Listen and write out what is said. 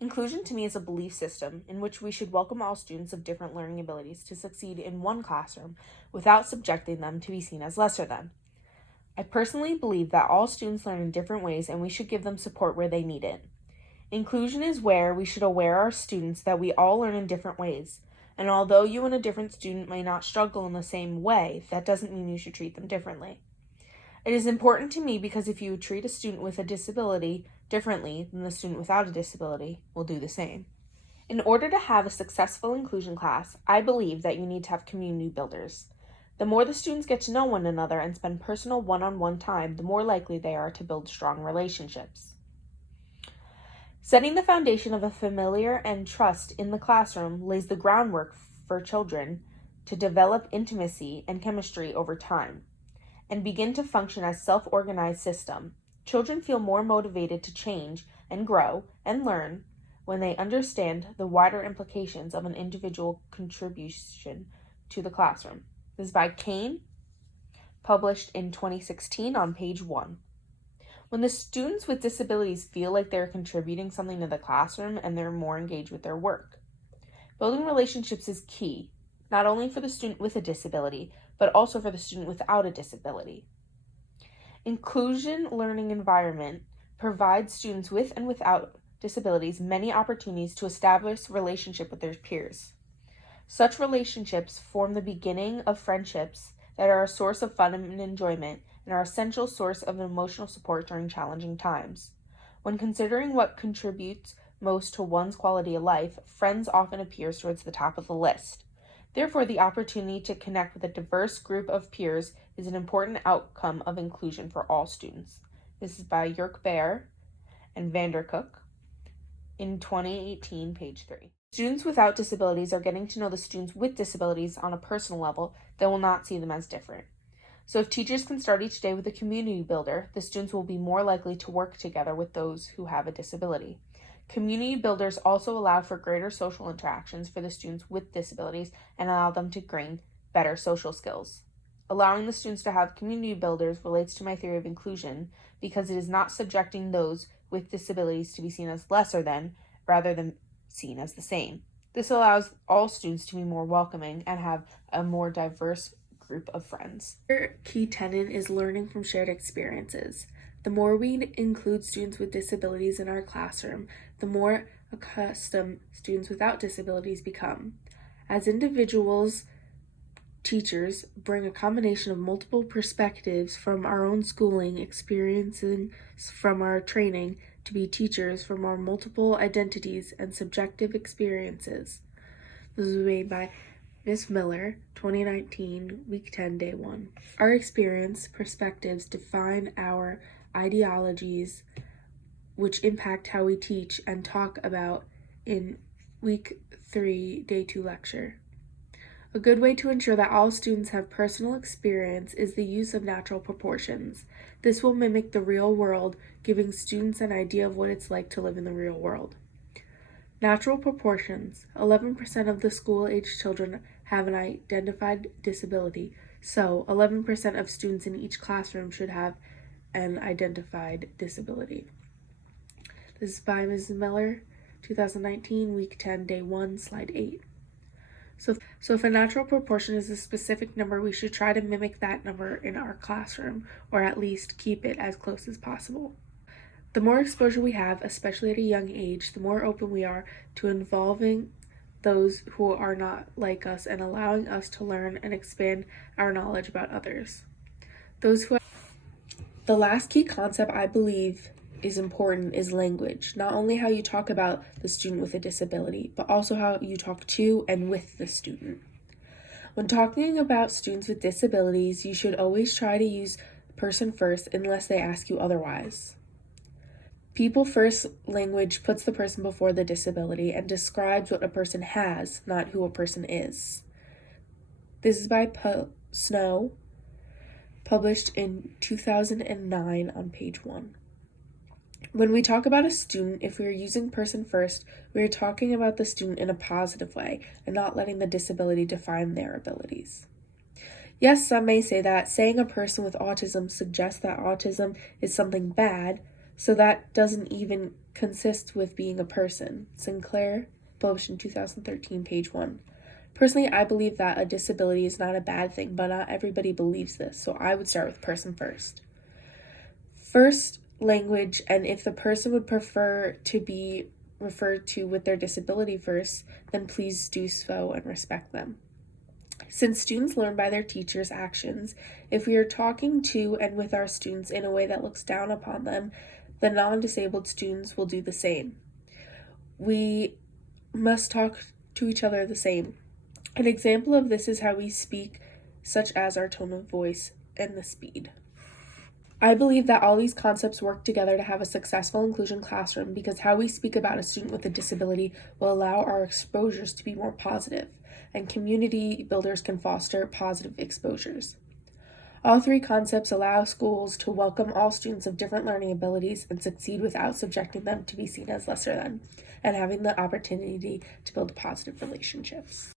Inclusion to me is a belief system in which we should welcome all students of different learning abilities to succeed in one classroom without subjecting them to be seen as lesser than. I personally believe that all students learn in different ways and we should give them support where they need it. Inclusion is where we should aware our students that we all learn in different ways, and although you and a different student may not struggle in the same way, that doesn't mean you should treat them differently. It is important to me because if you treat a student with a disability differently, then the student without a disability will do the same. In order to have a successful inclusion class, I believe that you need to have community builders. The more the students get to know one another and spend personal one-on-one time, the more likely they are to build strong relationships. Setting the foundation of a familiar and trust in the classroom lays the groundwork for children to develop intimacy and chemistry over time and begin to function as self-organized system. Children feel more motivated to change and grow and learn when they understand the wider implications of an individual contribution to the classroom. This is by Kane, published in 2016 on page 1. When the students with disabilities feel like they're contributing something to the classroom and they're more engaged with their work. Building relationships is key, not only for the student with a disability, but also for the student without a disability. Inclusion learning environment provides students with and without disabilities many opportunities to establish relationship with their peers. Such relationships form the beginning of friendships that are a source of fun and enjoyment and are an essential source of emotional support during challenging times. When considering what contributes most to one's quality of life, friends often appears towards the top of the list. Therefore, the opportunity to connect with a diverse group of peers is an important outcome of inclusion for all students. This is by Yerk Bear and Vandercook in 2018, page 3. Students without disabilities are getting to know the students with disabilities on a personal level that will not see them as different. So if teachers can start each day with a community builder, the students will be more likely to work together with those who have a disability. Community builders also allow for greater social interactions for the students with disabilities and allow them to gain better social skills. Allowing the students to have community builders relates to my theory of inclusion because it is not subjecting those with disabilities to be seen as lesser than, rather than seen as the same. This allows all students to be more welcoming and have a more diverse group of friends. Another key tenet is learning from shared experiences. The more we include students with disabilities in our classroom, the more accustomed students without disabilities become. As individuals, teachers bring a combination of multiple perspectives from our own schooling, experiences from our training, to be teachers from our multiple identities and subjective experiences. This was made by Ms. Miller, 2019, Week 10, Day 1. Our experience perspectives define our ideologies, which impact how we teach and talk about in Week 3, Day 2 lecture. A good way to ensure that all students have personal experience is the use of natural proportions. This will mimic the real world, giving students an idea of what it's like to live in the real world. Natural proportions. 11% of the school-aged children have an identified disability, so 11% of students in each classroom should have an identified disability. This is by Ms. Miller, 2019, Week 10, Day 1, Slide 8. So if a natural proportion is a specific number, we should try to mimic that number in our classroom, or at least keep it as close as possible. The more exposure we have, especially at a young age, the more open we are to involving those who are not like us and allowing us to learn and expand our knowledge about others. The last key concept I believe is important is language. Not only how you talk about the student with a disability, but also how you talk to and with the student. When talking about students with disabilities, you should always try to use person first unless they ask you otherwise. People first language puts the person before the disability and describes what a person has, not who a person is. This is by Snow, published in 2009 on page 1. When we talk about a student, if we are using person first, we are talking about the student in a positive way and not letting the disability define their abilities. Yes, some may say that saying a person with autism suggests that autism is something bad, so that doesn't even consists with being a person. Sinclair, published in 2013, page 1. Personally, I believe that a disability is not a bad thing, but not everybody believes this, so I would start with person first. First, language, and if the person would prefer to be referred to with their disability first, then please do so and respect them. Since students learn by their teachers' actions, if we are talking to and with our students in a way that looks down upon them, the non-disabled students will do the same. We must talk to each other the same. An example of this is how we speak, such as our tone of voice and the speed. I believe that all these concepts work together to have a successful inclusion classroom because how we speak about a student with a disability will allow our exposures to be more positive, and community builders can foster positive exposures. All three concepts allow schools to welcome all students of different learning abilities and succeed without subjecting them to be seen as lesser than, and having the opportunity to build positive relationships.